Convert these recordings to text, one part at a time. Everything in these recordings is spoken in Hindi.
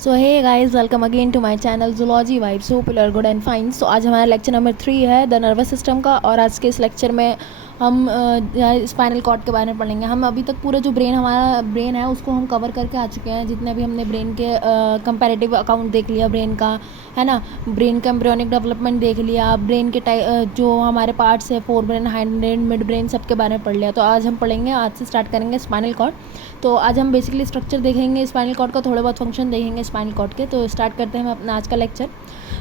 So hey guys, welcome again to my channel zoology vibes. Hope you are good and fine. So आज हमारा लेक्चर नंबर 3 है द नर्वस सिस्टम का। और आज के इस लेक्चर में हम स्पाइनल कॉर्ड के बारे में पढ़ेंगे। हम अभी तक पूरा जो हमारा ब्रेन है उसको हम कवर करके आ चुके हैं। जितने भी हमने ब्रेन के कंपैरेटिव अकाउंट देख लिया ब्रेन का, है ना। ब्रेन का एम्ब्रियोनिक डेवलपमेंट देख लिया, ब्रेन के जो हमारे पार्ट्स है, fore brain, hind brain, mid brain, सबके बारे में पढ़ लिया। तो आज हम पढ़ेंगे, आज से स्टार्ट करेंगे स्पाइनल कॉर्ड। तो आज हम बेसिकली स्ट्रक्चर देखेंगे स्पाइनल कॉर्ड का, थोड़े बहुत फंक्शन देखेंगे स्पाइनल कॉर्ड के। तो स्टार्ट करते हैं हम अपना आज का लेक्चर।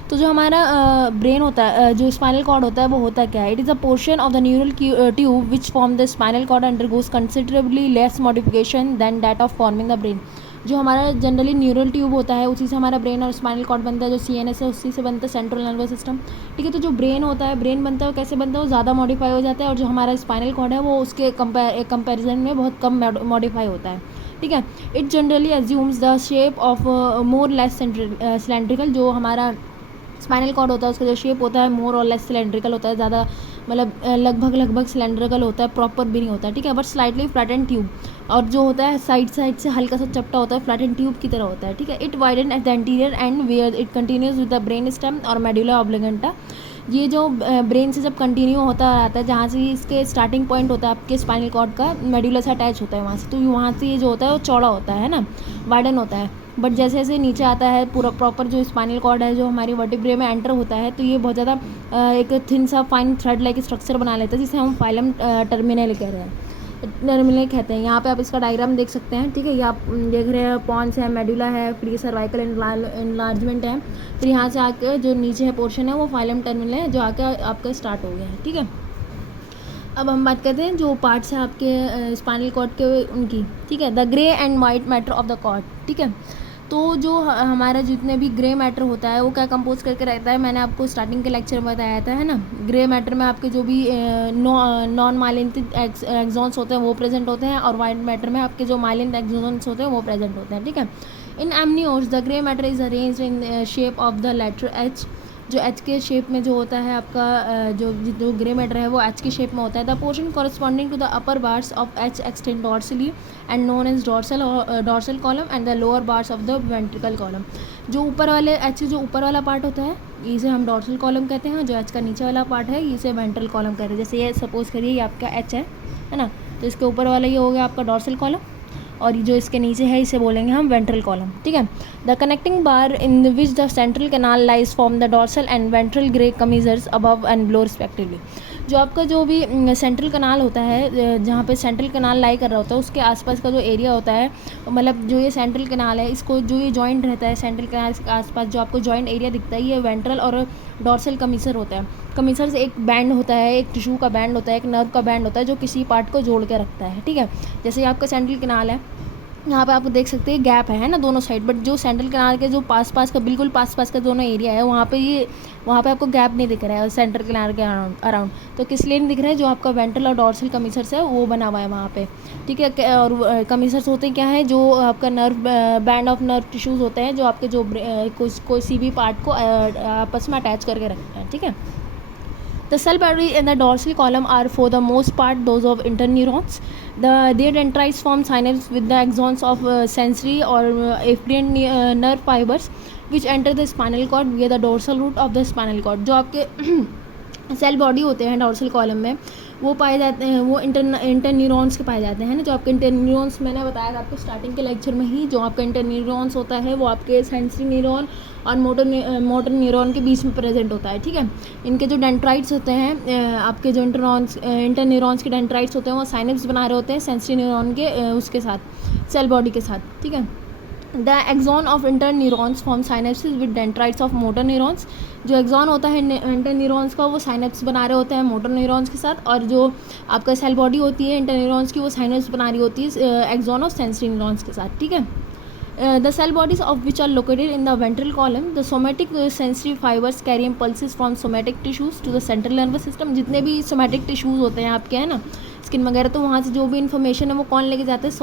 तो जो हमारा ब्रेन होता है, जो स्पाइनल कॉर्ड होता है, वो होता क्या है? It is a portion of the neural tube which form the spinal cord undergoes considerably less modification than that of forming the brain. जो हमारा जनरली न्यूरल ट्यूब होता है उसी से हमारा ब्रेन और स्पाइनल कॉर्ड बनता है। जो CNS है उसी से बनता है, सेंट्रल नर्वस सिस्टम। ठीक है। तो जो ब्रेन होता है, ब्रेन बनता है वो कैसे बनता है? वो ज़्यादा मॉडिफाई हो जाता है। और जो हमारा स्पाइनल कॉर्ड है वो उसके कंपेरिजन में बहुत कम मॉडिफाई होता है। ठीक है। It generally assumes the shape of more less cylindrical. जो हमारा स्पाइनल कॉर्ड होता है उसका जो शेप होता है मोर और लेस सिलेंड्रिकल होता है, ज़्यादा मतलब लगभग सिलेंड्रिकल होता है, प्रॉपर भी नहीं होता है। ठीक है। बट स्लाइटली फ्लैटेंड ट्यूब, और जो होता है साइड से हल्का सा चपटा होता है, फ्लैटेंड ट्यूब की तरह होता है। ठीक है। It widen at the anterior end where it continues with the brain stem और मेडुला ऑब्लिगेंटा। ये जो ब्रेन से जब कंटिन्यू होता रहता है, जहाँ से इसके स्टार्टिंग पॉइंट होता है आपके स्पाइनल कॉर्ड का, मेडुला से अटैच होता है वहाँ से, तो वहाँ से ये जो होता है वो चौड़ा होता है ना, वाइडन होता है। बट जैसे जैसे नीचे आता है पूरा प्रॉपर जो स्पाइनल कॉर्ड है जो हमारी वर्टिब्रे में एंटर होता है, तो ये बहुत ज़्यादा एक थिन सा फाइन थ्रेड लाइक स्ट्रक्चर बना लेता है, जिसे हम फाइलम टर्मिनल कह रहे हैं, टर्मिनल कहते हैं। यहाँ पे आप इसका डायग्राम देख सकते हैं। ठीक है। ये आप देख रहे हैं, पॉन्स है, मेडुला है, फिर ये सर्वाइकल एनलार्जमेंट है, फिर यहाँ से आके जो नीचे है पोर्शन है वो फाइलम टर्मिनल है, जो आके आपका स्टार्ट हो गया है। ठीक है। अब हम बात करते हैं जो पार्ट्स हैं आपके स्पाइनल कॉर्ड के उनकी। ठीक है। The grey and white matter of the cord. ठीक है। तो जो हमारा जितने भी ग्रे मैटर होता है वो क्या कंपोज करके रहता है, मैंने आपको स्टार्टिंग के लेक्चर में बताया था, है ना। ग्रे मैटर में आपके जो भी नॉन माइलिनेटेड एक्सॉन्स होते हैं वो प्रेजेंट होते हैं, और वाइट मैटर में आपके जो माइलिनेटेड एक्सॉन्स होते हैं वो प्रेजेंट होते हैं। ठीक है। In amniotes the grey matter is arranged in shape of the letter H. जो एच के शेप में जो होता है आपका जो जो ग्रे मैटर है वो एच के शेप में होता है। The portion corresponding to the upper bars of H extend dorsally and known as dorsal column and the lower bars of the ventricle column. जो ऊपर वाले एच जो ऊपर वाला पार्ट होता है इसे हम डॉर्सल कॉलम कहते हैं, जो एच का नीचे वाला पार्ट है इसे वेंट्रल कॉलम कहते हैं। जैसे ये सपोज करिए ये आपका एच है ना, तो इसके ऊपर वाला ये हो गया आपका डॉर्सल कॉलम, और जो इसके नीचे है इसे बोलेंगे हम वेंट्रल कॉलम। ठीक है। The connecting bar in which the central canal lies form the dorsal and ventral grey commissures above and below respectively. जो आपका जो भी सेंट्रल कैनाल होता है, जहाँ पे सेंट्रल कैनाल लाई कर रहा होता है उसके आसपास का जो एरिया होता है, मतलब जो ये सेंट्रल कैनाल है इसको जो ये जॉइंट रहता है सेंट्रल कैनाल के आसपास, जो आपको जॉइंट एरिया दिखता है ये वेंट्रल और डॉर्सल कमीसर होता है। कमीसर से एक बैंड होता है, एक टिश्यू का बैंड होता है, एक नर्व का बैंड होता है, जो किसी पार्ट को जोड़ के रखता है। ठीक है। जैसे आपका सेंट्रल कैनाल है, यहाँ पे आपको देख सकते हैं गैप है ना दोनों साइड, बट जो सेंट्रल कैनाल के जो पास का बिल्कुल पास का दोनों एरिया है वहाँ पे आपको गैप नहीं दिख रहा है सेंट्रल कैनाल के अराउंड। तो किस लिए नहीं दिख रहा है? जो आपका वेंट्रल और डॉर्सल कमीसर्स है वो बना हुआ है वहाँ पे। ठीक है। और कमीसर्स होते हैं क्या है? जो आपका nerve band of nerve tissues होते हैं, जो आपके जो कोई भी पार्ट को आपस में अटैच करके रखते हैं। ठीक है। The cell body in the dorsal column are for the most part those of interneurons. Their dendrites form synapses with the axons of sensory or afferent nerve fibers which enter the spinal cord via the dorsal root of the spinal cord. जो आपके सेल बॉडी होते हैं डॉर्सल कॉलम में वो पाए जाते हैं, वो इंटरन्यूरॉन्स के पाए जाते हैं ना। जो आपके इंटरन्यूरॉन्स मैंने बताया था आपको स्टार्टिंग के लेक्चर में ही, जो आपका इंटरन्यूरॉन्स होता है वो आपके सेंसरी न्यूरॉन और मोटर न्यूरॉन के बीच में प्रेजेंट होता है। ठीक है। इनके जो डेंड्राइट्स होते हैं, आपके जो इंटरन्यूरॉन्स के डेंड्राइट्स होते हैं वो साइनेप्स बना रहे होते हैं सेंसरी न्यूरॉन के उसके साथ, सेल बॉडी के साथ। ठीक है। The axon of interneurons form synapses with dendrites of motor neurons. जो एक्सॉन होता है इंटरन्यूरॉन्स का वो साइनेप्स बना रहे होते हैं मोटर न्यूरॉन्स के साथ, और जो आपका सेल बॉडी होती है इंटरन्यूरॉन्स की वो साइनेप्स बना रही होती है एक्सॉन ऑफ सेंसरी न्यूरॉन्स के साथ। ठीक है। The cell bodies of which are located in the ventral column, the somatic sensory fibers carry impulses from somatic tissues to the central nervous system. जितने भी somatic tissues होते हैं आपके, है ना, स्किन वगैरह, तो वहाँ से जो भी इन्फॉर्मेशन है वो कौन लेके जाते हैं?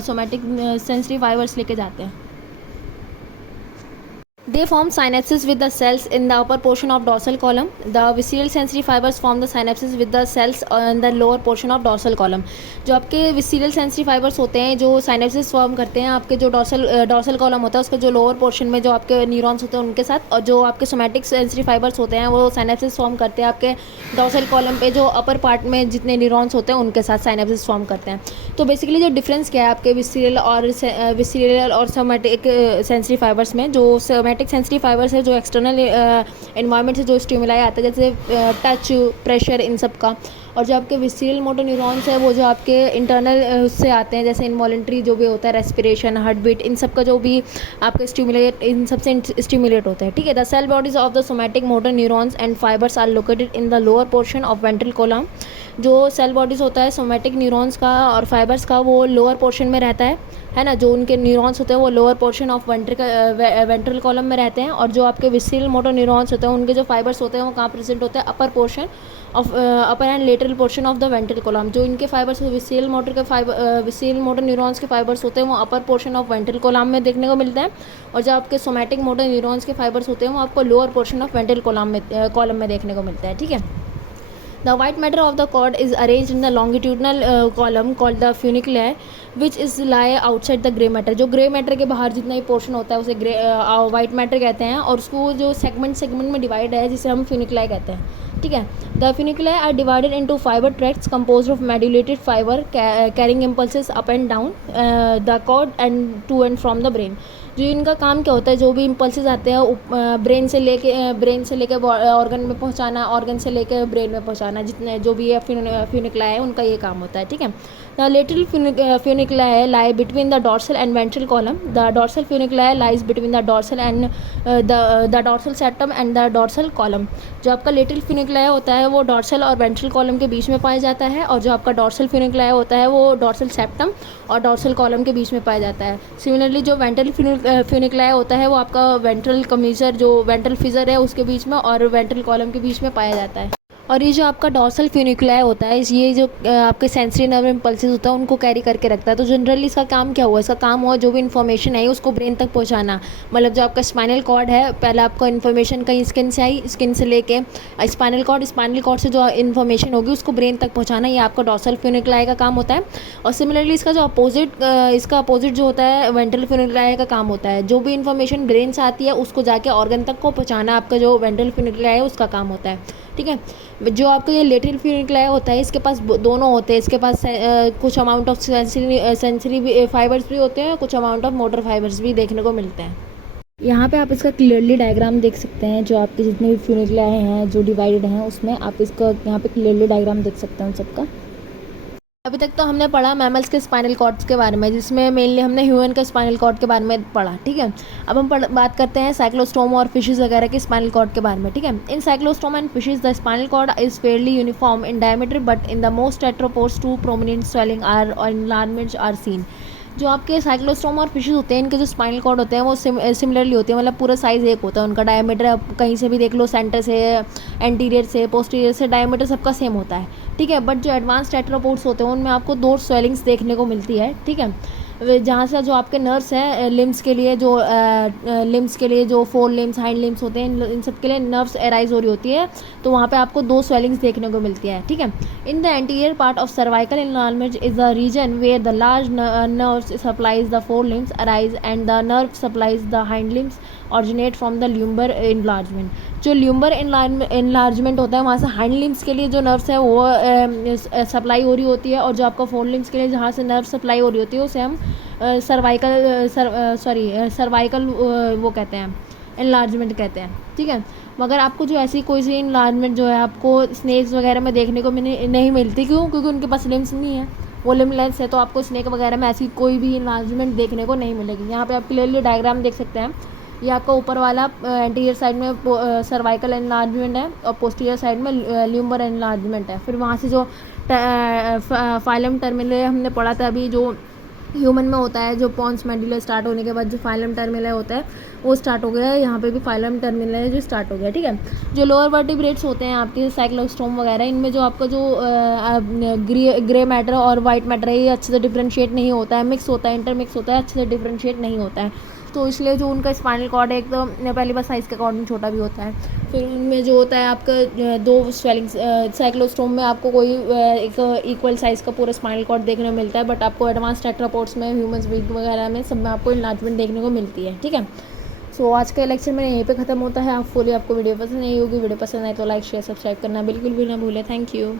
सोमैटिक सेंसरी फाइबर्स लेके जाते हैं। They form synapses with the cells in the upper portion of dorsal column. The visceral sensory fibers form the synapses with the cells in the lower portion of dorsal column. जो आपके visceral sensory fibers होते हैं जो synapses फॉर्म करते हैं आपके जो dorsal column होता है उसका जो lower portion में जो आपके न्यूरॉन्स होते हैं उनके साथ, और जो आपके somatic sensory fibers होते हैं वो synapses फॉर्म करते हैं आपके dorsal column पे जो upper part में जितने न्यूरॉन्स होते हैं उनके साथ synapses फॉर्म करते हैं. तो बेसिकली जो डिफरेंस क्या है आपके visceral और somatic sensory fibers में, जो सोमैटिक सेंसिटिव फाइबर्स है जो एक्सटर्नल एनवायरनमेंट से जो स्टिमुलाई आता है जैसे टच, प्रेशर, इन सब का, और जो आपके विसरल मोटर न्यूरॉन्स है वो जो आपके इंटरनल उससे आते हैं जैसे इनवॉलेंट्री जो भी होता है, रेस्पिरेशन, हार्ट बीट, इन सब का जो भी आपके स्टिमुलेट, इन सब से स्टिमुलेट होता है. ठीक है. The cell bodies of the somatic motor neurons and fibres are located in the lower portion of ventral column. जो सेल बॉडीज़ होता है सोमैटिक न्यूरॉन्स का और फाइबर्स का वो लोअर पोर्शन में रहता है ना. जो उनके न्यूरॉन्स होते हैं वो lower portion of ventral column में रहते हैं, और जो आपके विसरल मोटर न्यूरॉन्स होते हैं उनके जो फाइबर्स होते हैं वो कहाँ प्रेजेंट होते हैं, upper portion of upper and lateral portion of the ventral column. जो इनके फाइबर्स विसरल मोटर न्यूरॉन्स के फाइबर्स होते हैं वो upper portion of ventral column में देखने को मिलते हैं, और जो आपके सोमैटिक मोटर न्यूरॉन्स के फाइबर्स होते हैं वो आपको lower portion of ventral column में देखने को मिलता है. ठीक है. The white matter of the cord is arranged in the longitudinal column called the funiculi, which is lie outside the grey matter. जो grey matter के बाहर जितना ही पोर्शन होता है उसे white matter कहते हैं, और उसको जो सेगमेंट में डिवाइड है जिसे हम funiculi कहते हैं. ठीक है. The funiculi are divided into fiber tracts composed of modulated fiber carrying impulses up and down the cord and to and from the brain. जो इनका काम क्या होता है, जो भी इम्पल्सेस आते हैं ब्रेन से लेके ऑर्गन में पहुंचाना, ऑर्गन से लेके ब्रेन में पहुंचाना, जितने जो भी फ्यूनिकुलाई है उनका ये काम होता है. ठीक है. The little funiculi lie between the dorsal and ventral column. The dorsal funiculi lies between the dorsal and the dorsal septum and the dorsal column. जो आपका लिटिल फ्यूनिकुलाई होता है वो डॉर्सल और वेंट्रल कॉलम के बीच में पाया जाता है, और जो आपका डॉर्सल फ्यूनिकुलाई होता है वो डॉर्सल सेप्टम और डॉर्सल कॉलम के बीच में पाया जाता है. सिमिलरली जो वेंट्रल फ्यूनिकुलाई होता है वो आपका वेंट्रल कमीजर, जो वेंट्रल फिजर है उसके बीच में और वेंट्रल कॉलम के बीच में पाया जाता है. और ये जो आपका डॉर्सल फ्यूनिकुलाई होता है ये जो आपके सेंसरी नर्व इम्पल्सेस होता है उनको कैरी करके रखता है. तो जनरली इसका काम क्या हुआ, इसका काम हुआ जो भी इन्फॉर्मेशन है उसको ब्रेन तक पहुंचाना. मतलब जो आपका स्पाइनल कॉर्ड है, पहले आपको इन्फॉर्मेशन कहीं स्किन से आई, स्किन से लेके स्पाइनल कॉर्ड से जो इन्फॉर्मेशन होगी उसको ब्रेन तक पहुँचाना, ये आपका डॉर्सल फ्यूनिकुलाई का काम होता है. और सिमिलरली इसका अपोजिट जो होता है वेंट्रल फ्यूनिकुलाई का काम होता है. जो भी इन्फॉर्मेशन ब्रेन से आती है उसको जाके ऑर्गन तक को पहुँचाना आपका जो वेंट्रल फ्यूनिकुलाई है उसका काम होता है. ठीक है. जो आपका ये लेटरल फ्यूनिकुलाई होता है इसके पास दोनों होते हैं. इसके पास कुछ अमाउंट ऑफ सेंसरी फाइबर्स भी होते हैं, कुछ अमाउंट ऑफ मोटर फाइबर्स भी देखने को मिलते हैं. यहाँ पे आप इसका क्लियरली डायग्राम देख सकते हैं. जो आपके जितने भी फ्यूनिकुलाई हैं जो डिवाइडेड हैं उसमें आप इसका यहाँ पे क्लियरली डायग्राम देख सकते हैं उन सबका. अभी तक तो हमने पढ़ा मैमल्स के स्पाइनल कॉर्ड्स के बारे में, जिसमें मेनली हमने ह्यूमन के स्पाइनल कॉर्ड के बारे में पढ़ा. ठीक है. अब हम बात करते हैं साइक्लोस्टोम और फिशेस वगैरह के स्पाइनल कॉर्ड के बारे में. ठीक है. In cyclostome and fishes the spinal cord is fairly uniform in diameter, but in the most tetrapods two prominent swelling are or enlargements are seen. जो आपके साइक्लोस्टोम और फिशेस होते हैं इनके जो स्पाइनल कॉर्ड होते हैं वो सिमिलरली होते हैं, मतलब पूरा साइज़ एक होता है उनका. डायमीटर आप कहीं से भी देख लो, सेंटर से, एंटीरियर से, पोस्टीरियर से, डायमीटर सबका सेम होता है. ठीक है. बट जो एडवांस टेट्रापोड्स होते हैं उनमें आपको 2 स्वेलिंग्स देखने को मिलती है. ठीक है. जहाँ से जो आपके नर्व्स हैं लिम्स के लिए जो 4 लिम्स, हाइंड लिम्स होते हैं, इन सब के लिए नर्व्स एराइज हो रही होती है, तो वहाँ पे आपको 2 स्वेलिंग्स देखने को मिलती है. ठीक है. In the anterior part of cervical enlargement is the region where the large nerves supplies the 4 limbs arise and the nerve supplies the hind limbs originate from the lumbar enlargement. जो ल्यूम्बर एनलार्जमेंट होता है वहाँ से हाइंड लिम्स के लिए जो नर्व्स है वो सप्लाई हो रही होती है, और जो आपका 4 लिम्स के लिए जहाँ से नर्व सप्लाई हो रही होती है उसे हम सर्वाइकल वो कहते हैं, एनलार्जमेंट कहते हैं. ठीक है. मगर आपको जो ऐसी कोई सी एनलार्जमेंट जो है आपको स्नेक्स वगैरह में देखने को नहीं मिलती. क्यों? क्योंकि उनके पास लिम्स नहीं है, वो लिम्बलेस है, तो आपको स्नेक वगैरह में ऐसी कोई भी एनलार्जमेंट देखने को नहीं मिलेगी. यहाँ पे आप क्लियरली डायग्राम देख सकते हैं. ये आपका ऊपर वाला एंटीरियर साइड में सर्वाइकल एनलार्जमेंट है और पोस्टीरियर साइड में ल्यूम्बर एनलार्जमेंट है. फिर वहाँ से जो फाइलम टर्मिनल हमने पढ़ा था अभी, जो ह्यूमन में होता है, जो पॉन्स मेडुला स्टार्ट होने के बाद जो फाइलम टर्मिनल होता है वो स्टार्ट हो गया है. यहाँ पे भी फाइलम टर्मिनल है जो स्टार्ट हो गया. ठीक है. जो लोअर वर्टिब्रेट्स होते हैं आपके साइक्लोस्टोम वगैरह, इनमें जो आपका जो ग्रे मैटर और वाइट मैटर है ये अच्छे से डिफ्रेंशिएट नहीं होता है, मिक्स होता है, इंटरमिक्स होता है, अच्छे से डिफ्रेंशिएट नहीं होता है. तो इसलिए जो उनका स्पाइनल कॉर्ड है एक तो पहली बार साइज़ के अकॉर्डिंग छोटा भी होता है। फिर उनमें जो होता है आपका 2 स्वेलिंग साइक्लोस्टोम में आपको कोई एक इक्वल साइज़ का पूरा स्पाइनल कॉर्ड देखने को मिलता है, बट आपको एडवांस टेट्रापोड्स में, ह्यूमन्स बीइंग वगैरह में सब में आपको इनलार्जमेंट देखने को मिलती है। ठीक है, सो आज का लेक्चर मेरा यहीं पे ख़त्म होता है। आपको वीडियो पसंद नहीं होगी, वीडियो पसंद आए तो लाइक शेयर सब्सक्राइब करना बिल्कुल भी ना भूलें। Thank you.